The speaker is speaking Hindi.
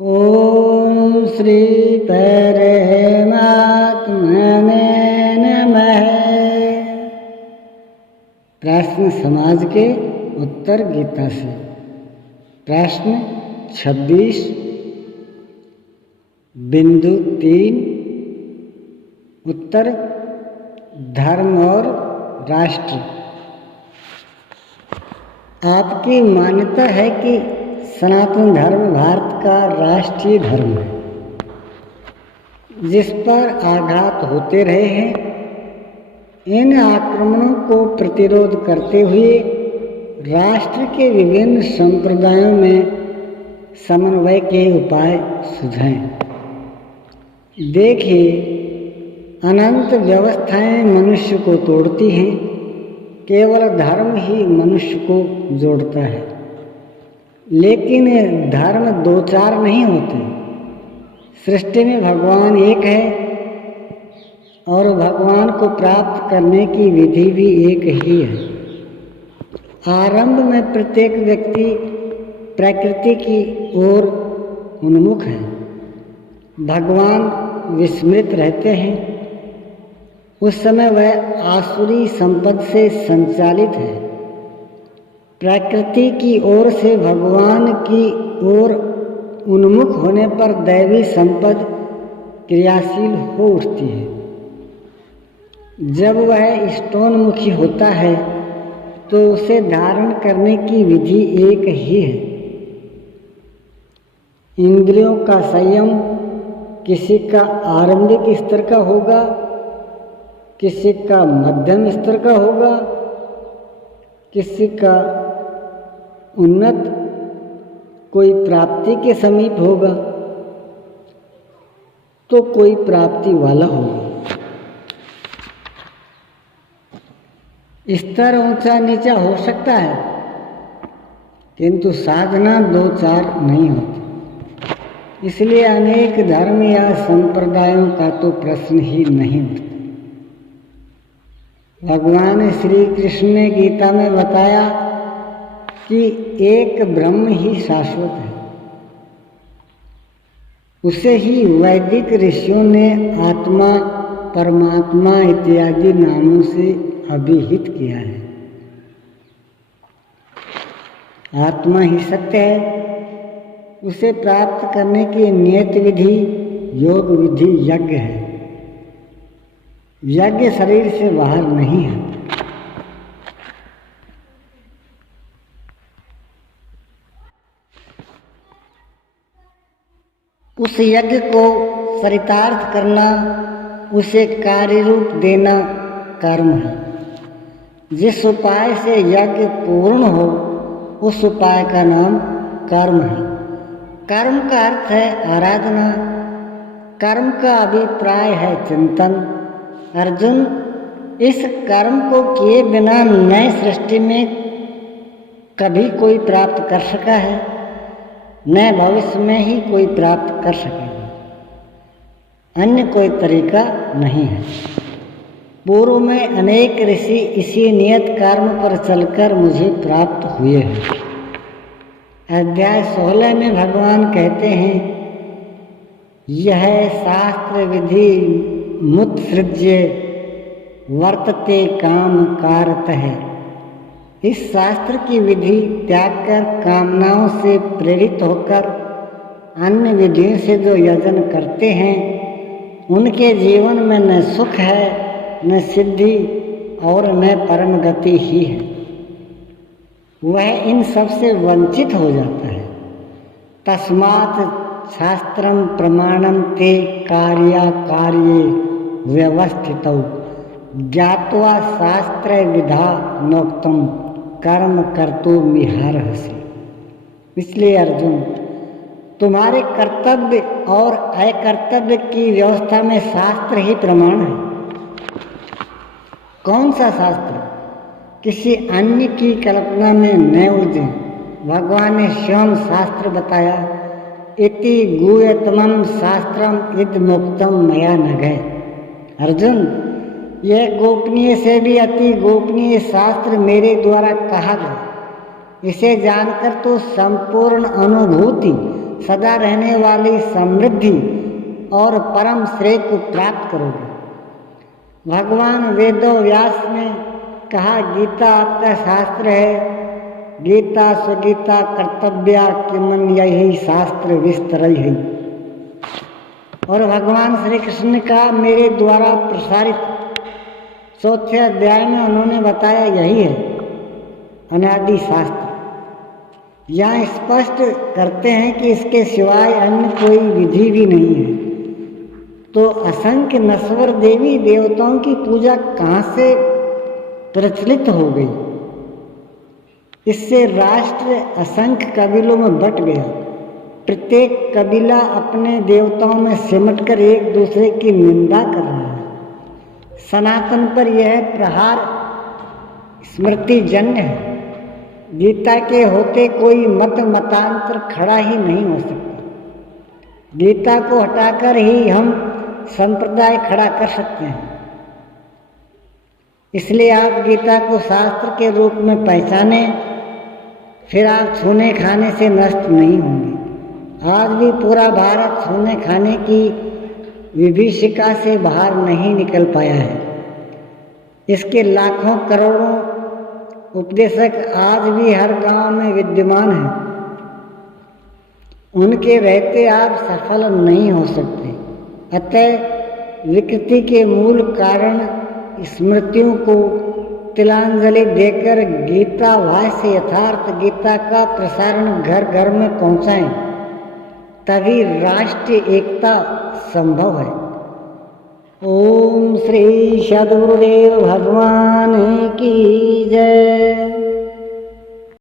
ओम श्री परमात्मने नमः। प्रश्न समाज के उत्तर गीता से। प्रश्न 26.3 उत्तर धर्म और राष्ट्र। आपकी मान्यता है कि सनातन धर्म भारत का राष्ट्रीय धर्म है, जिस पर आघात होते रहे हैं। इन आक्रमणों को प्रतिरोध करते हुए राष्ट्र के विभिन्न संप्रदायों में समन्वय के उपाय सुझाएं। देखिए, अनंत व्यवस्थाएं मनुष्य को तोड़ती हैं, केवल धर्म ही मनुष्य को जोड़ता है। लेकिन धर्म दो चार नहीं होते। सृष्टि में भगवान एक है और भगवान को प्राप्त करने की विधि भी एक ही है। आरंभ में प्रत्येक व्यक्ति प्रकृति की ओर उन्मुख है। भगवान विस्मृत रहते हैं। उस समय वह आसुरी संपद से संचालित है। प्रकृति की ओर से भगवान की ओर उन्मुख होने पर दैवी संपद क्रियाशील हो उठती है। जब वह इष्टोन्मुखी होता है तो उसे धारण करने की विधि एक ही है। इंद्रियों का संयम किसी का आरंभिक स्तर का होगा, किसी का मध्यम स्तर का होगा, किसी का उन्नत, कोई प्राप्ति के समीप होगा तो कोई प्राप्ति वाला होगा। स्तर ऊंचा नीचा हो सकता है, किंतु साधना दो चार नहीं होती। इसलिए अनेक धर्म या संप्रदायों का तो प्रश्न ही नहीं उठता। भगवान श्री कृष्ण ने गीता में बताया कि एक ब्रह्म ही शाश्वत है। उसे ही वैदिक ऋषियों ने आत्मा, परमात्मा इत्यादि नामों से अभिहित किया है। आत्मा ही सत्य है। उसे प्राप्त करने की नियत विधि योग विधि यज्ञ है। यज्ञ शरीर से बाहर नहीं है। उस यज्ञ को चरितार्थ करना, उसे कार्य रूप देना कर्म है। जिस उपाय से यज्ञ पूर्ण हो उस उपाय का नाम कर्म है। कर्म का अर्थ है आराधना। कर्म का अभिप्राय है चिंतन। अर्जुन, इस कर्म को किए बिना नए सृष्टि में कभी कोई प्राप्त कर सका है, न भविष्य में ही कोई प्राप्त कर सकेगा। अन्य कोई तरीका नहीं है। पूर्व में अनेक ऋषि इसी नियत कर्म पर चलकर मुझे प्राप्त हुए हैं। अध्याय 16 में भगवान कहते हैं, यह शास्त्र विधि मुत्सृज्य वर्तते काम कारतः। इस शास्त्र की विधि त्याग कर कामनाओं से प्रेरित होकर अन्य विधियों से जो यजन करते हैं, उनके जीवन में न सुख है, न सिद्धि और न परम गति ही है। वह इन सब से वंचित हो जाता है। तस्मात् शास्त्रम प्रमाणम ते कार्याकार्ये व्यवस्थितौ ज्ञात्वा शास्त्र विधा नोक्तम कर्म कर्तुमिहार्हसि। इसलिए अर्जुन, तुम्हारे कर्तव्य और अकर्तव्य की व्यवस्था में शास्त्र ही प्रमाण है। कौन सा शास्त्र? किसी अन्य की कल्पना में न उलझे। भगवान ने स्वयं शास्त्र बताया। इति गुह्यतमं शास्त्रम इद मुक्तम मया नघ। अर्जुन, यह गोपनीय से भी अति गोपनीय शास्त्र मेरे द्वारा कहा गया। इसे जानकर तो संपूर्ण अनुभूति सदा रहने वाली समृद्धि और परम श्रेय को प्राप्त करोगे। भगवान वेदो व्यास ने कहा, गीता आपका शास्त्र है, गीता स्वगीता कर्तव्या किमन यही शास्त्र विस्तरय है। और भगवान श्री कृष्ण ने कहा, मेरे द्वारा प्रसारित 4थे अध्याय में उन्होंने बताया यही है अनादि शास्त्र। यहाँ स्पष्ट करते हैं कि इसके सिवाय अन्य कोई विधि भी नहीं है। तो असंख्य नश्वर देवी देवताओं की पूजा कहाँ से प्रचलित हो गई? इससे राष्ट्र असंख्य कबीलों में बट गया। प्रत्येक कबीला अपने देवताओं में सिमटकर एक दूसरे की निंदा कर रहा है। सनातन पर यह प्रहार स्मृति जन्य है। गीता के होते कोई मतांतर खड़ा ही नहीं हो सकता। गीता को हटाकर ही हम संप्रदाय खड़ा कर सकते हैं। इसलिए आप गीता को शास्त्र के रूप में पहचाने, फिर आप छूने खाने से नष्ट नहीं होंगे। आज भी पूरा भारत छूने खाने की विभीषिका से बाहर नहीं निकल पाया है। इसके लाखों करोड़ों उपदेशक आज भी हर गांव में विद्यमान हैं। उनके रहते आप सफल नहीं हो सकते। अतः विकृति के मूल कारण स्मृतियों को तिलांजलि देकर गीता भाष्य यथार्थ गीता का प्रसारण घर घर में पहुंचाएं, तभी राष्ट्रीय एकता संभव है। ओम श्री सद्गुरुदेव भगवान की जय।